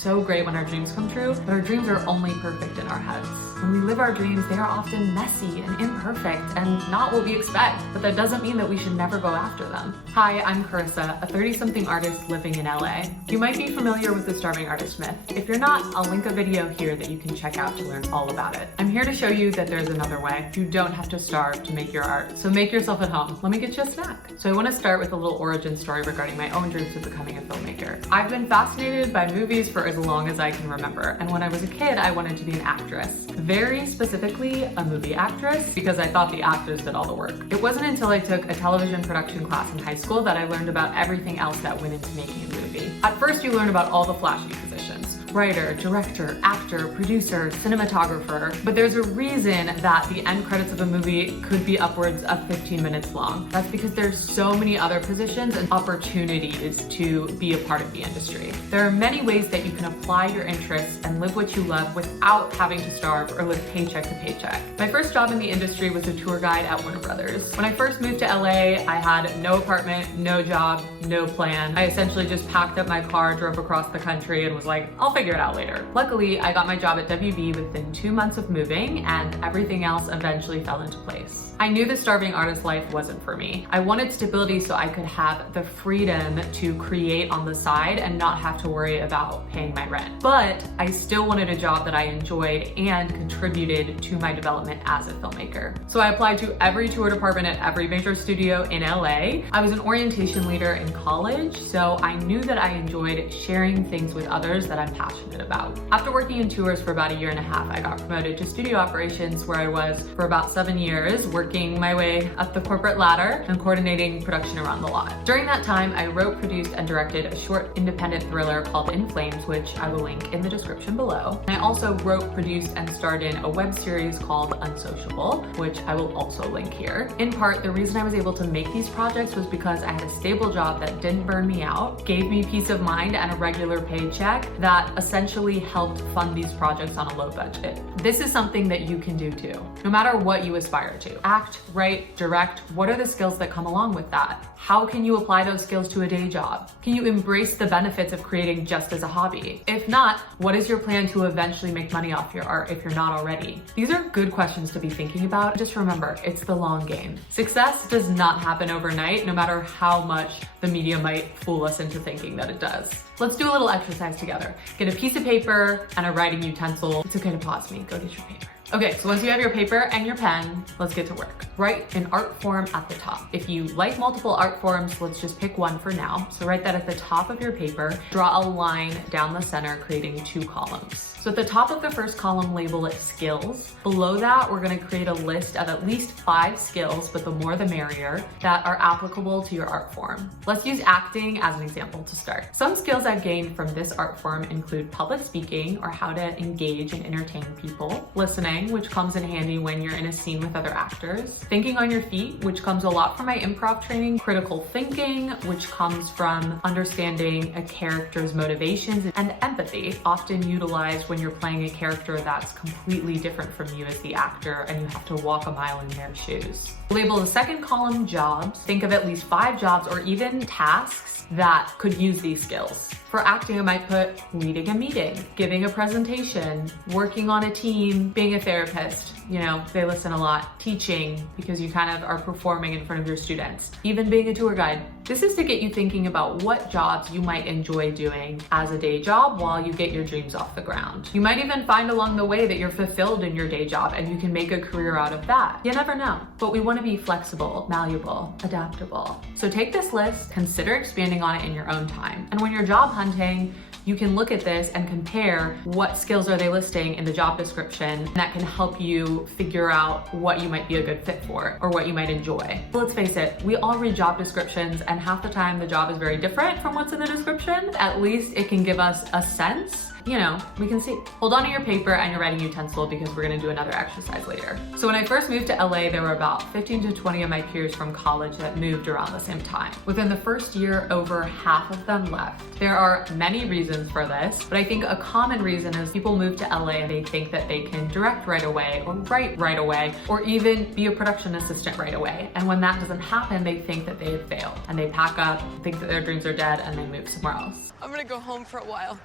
so great when our dreams come true, but our dreams are only perfect in our heads. When we live our dreams, they are often messy and imperfect and not what we expect, but that doesn't mean that we should never go after them. Hi, I'm Carissa, a 30-something artist living in LA. You might be familiar with the starving artist myth. If you're not, I'll link a video here that you can check out to learn all about it. I'm here to show you that there's another way. You don't have to starve to make your art, so make yourself at home. Let me get you a snack. So I want to start with a little origin story regarding my own dreams of becoming a filmmaker. I've been fascinated by movies for as long as I can remember, and when I was a kid, I wanted to be an actress. Very specifically, a movie actress, because I thought the actors did all the work. It wasn't until I took a television production class in high school that I learned about everything else that went into making a movie. At first, you learn about all the flashy positions: writer, director, actor, producer, cinematographer, but there's a reason that the end credits of a movie could be upwards of 15 minutes long. That's because there's so many other positions and opportunities to be a part of the industry. There are many ways that you can apply your interests and live what you love without having to starve or live paycheck to paycheck. My first job in the industry was a tour guide at Warner Brothers. When I first moved to LA, I had no apartment, no job, no plan. I essentially just packed up my car, drove across the country, and was like, I'll figure it out later. Luckily, I got my job at WB within 2 months of moving, and everything else eventually fell into place. I knew the starving artist life wasn't for me. I wanted stability so I could have the freedom to create on the side and not have to worry about paying my rent. But I still wanted a job that I enjoyed and contributed to my development as a filmmaker. So I applied to every tour department at every major studio in LA. I was an orientation leader in college, so I knew that I enjoyed sharing things with others that I'm passionate about. After working in tours for about 1.5 years, I got promoted to studio operations, where I was for about 7 years, working my way up the corporate ladder and coordinating production around the lot. During that time, I wrote, produced, and directed a short independent thriller called In Flames, which I will link in the description below. And I also wrote, produced, and starred in a web series called Unsociable, which I will also link here. In part, the reason I was able to make these projects was because I had a stable job that didn't burn me out, gave me peace of mind and a regular paycheck that essentially helped fund these projects on a low budget. This is something that you can do too, no matter what you aspire to. Act, write, direct. What are the skills that come along with that? How can you apply those skills to a day job? Can you embrace the benefits of creating just as a hobby? If not, what is your plan to eventually make money off your art if you're not already? These are good questions to be thinking about. Just remember, it's the long game. Success does not happen overnight, no matter how much the media might fool us into thinking that it does. Let's do a little exercise together. Get a piece of paper and a writing utensil. It's okay to pause me. Go get your paper. Okay, so once you have your paper and your pen, let's get to work. Write an art form at the top. If you like multiple art forms, let's just pick one for now. So write that at the top of your paper. Draw a line down the center, creating 2 columns. So at the top of the first column, label it skills. Below that, we're gonna create a list of at least 5 skills, but the more the merrier, that are applicable to your art form. Let's use acting as an example to start. Some skills I've gained from this art form include public speaking, or how to engage and entertain people, listening, which comes in handy when you're in a scene with other actors, thinking on your feet, which comes a lot from my improv training, critical thinking, which comes from understanding a character's motivations, and empathy, often utilized when you're playing a character that's completely different from you as the actor and you have to walk a mile in their shoes. Label the second column jobs. Think of at least 5 jobs or even tasks that could use these skills. For acting, I might put leading a meeting, giving a presentation, working on a team, being a therapist. You know, they listen a lot. Teaching, because you kind of are performing in front of your students. Even being a tour guide. This is to get you thinking about what jobs you might enjoy doing as a day job while you get your dreams off the ground. You might even find along the way that you're fulfilled in your day job and you can make a career out of that. You never know. But we want to be flexible, malleable, adaptable. So take this list, consider expanding on it in your own time. And when you're job hunting, you can look at this and compare what skills are they listing in the job description, and that can help you figure out what you might be a good fit for or what you might enjoy. But let's face it, we all read job descriptions and half the time the job is very different from what's in the description. At least it can give us a sense. You know, we can see. Hold on to your paper and your writing utensil because we're gonna do another exercise later. So when I first moved to LA, there were about 15 to 20 of my peers from college that moved around the same time. Within the first year, over half of them left. There are many reasons for this, but I think a common reason is people move to LA and they think that they can direct right away or write right away or even be a production assistant right away. And when that doesn't happen, they think that they have failed and they pack up, think that their dreams are dead, and they move somewhere else. I'm gonna go home for a while.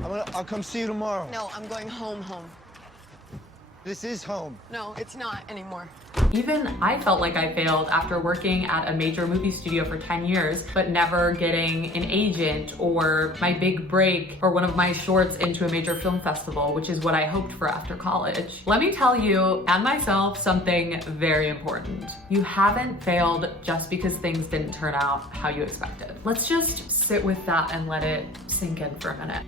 I'll come see you tomorrow. No, I'm going home. This is home. No, it's not anymore. Even I felt like I failed after working at a major movie studio for 10 years, but never getting an agent or my big break or one of my shorts into a major film festival, which is what I hoped for after college. Let me tell you and myself something very important. You haven't failed just because things didn't turn out how you expected. Let's just sit with that and let it sink in for a minute.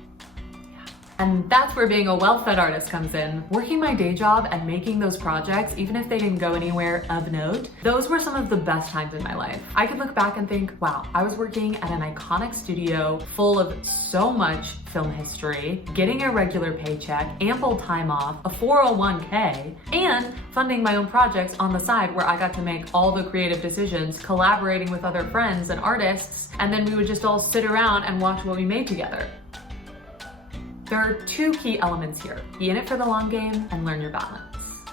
And that's where being a well-fed artist comes in. Working my day job and making those projects, even if they didn't go anywhere of note, those were some of the best times in my life. I could look back and think, wow, I was working at an iconic studio full of so much film history, getting a regular paycheck, ample time off, a 401k, and funding my own projects on the side where I got to make all the creative decisions, collaborating with other friends and artists, and then we would just all sit around and watch what we made together. There are two key elements here. Be in it for the long game and learn your balance.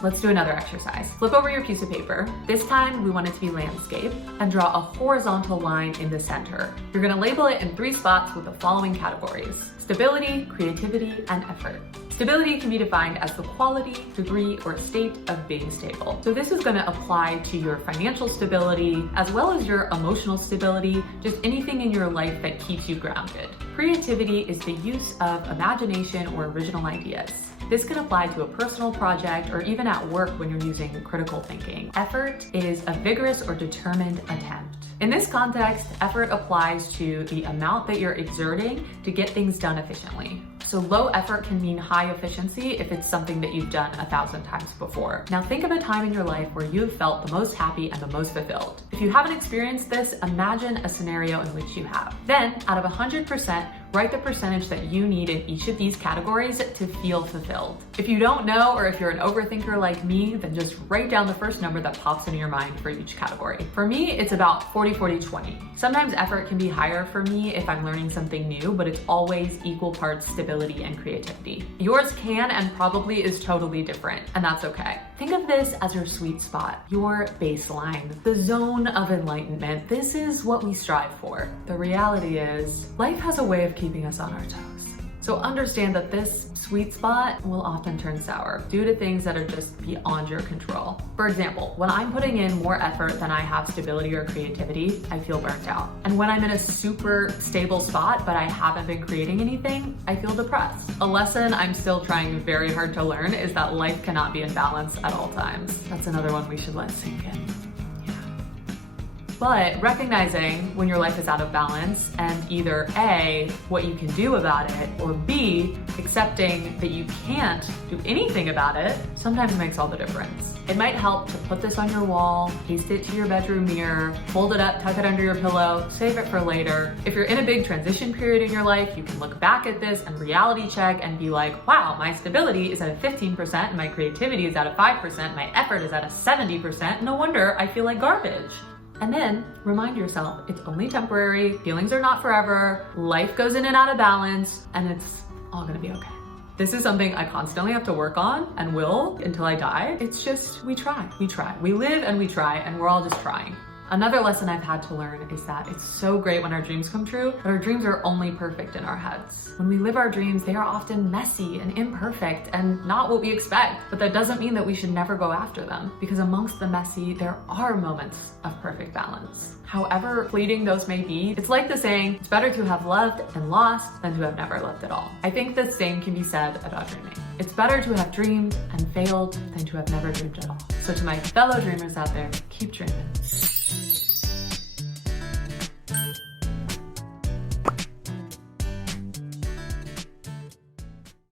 Let's do another exercise. Flip over your piece of paper. This time we want it to be landscape and draw a horizontal line in the center. You're gonna label it in 3 spots with the following categories: stability, creativity, and effort. Stability can be defined as the quality, degree, or state of being stable. So this is gonna apply to your financial stability, as well as your emotional stability, just anything in your life that keeps you grounded. Creativity is the use of imagination or original ideas. This can apply to a personal project or even at work when you're using critical thinking. Effort is a vigorous or determined attempt. In this context, effort applies to the amount that you're exerting to get things done efficiently. So low effort can mean high efficiency if it's something that you've done 1,000 times before. Now think of a time in your life where you've felt the most happy and the most fulfilled. If you haven't experienced this, imagine a scenario in which you have. Then, out of 100%, write the percentage that you need in each of these categories to feel fulfilled. If you don't know, or if you're an overthinker like me, then just write down the first number that pops into your mind for each category. For me, it's about 40-40-20. Sometimes effort can be higher for me if I'm learning something new, but it's always equal parts stability and creativity. Yours can and probably is totally different, and that's okay. Think of this as your sweet spot, your baseline, the zone of enlightenment. This is what we strive for. The reality is, life has a way of keeping us on our toes. So understand that this sweet spot will often turn sour due to things that are just beyond your control. For example, when I'm putting in more effort than I have stability or creativity, I feel burnt out. And when I'm in a super stable spot, but I haven't been creating anything, I feel depressed. A lesson I'm still trying very hard to learn is that life cannot be in balance at all times. That's another one we should let sink in. But recognizing when your life is out of balance and either A, what you can do about it, or B, accepting that you can't do anything about it, sometimes makes all the difference. It might help to put this on your wall, paste it to your bedroom mirror, fold it up, tuck it under your pillow, save it for later. If you're in a big transition period in your life, you can look back at this and reality check and be like, wow, my stability is at a 15%, my creativity is at a 5%, my effort is at a 70%, no wonder I feel like garbage. And then remind yourself, it's only temporary, feelings are not forever, life goes in and out of balance, and it's all gonna be okay. This is something I constantly have to work on and will until I die. It's just, we try. We live and we try, and we're all just trying. Another lesson I've had to learn is that it's so great when our dreams come true, but our dreams are only perfect in our heads. When we live our dreams, they are often messy and imperfect and not what we expect, but that doesn't mean that we should never go after them, because amongst the messy, there are moments of perfect balance. However fleeting those may be, it's like the saying, it's better to have loved and lost than to have never loved at all. I think the same can be said about dreaming. It's better to have dreamed and failed than to have never dreamed at all. So to my fellow dreamers out there, keep dreaming.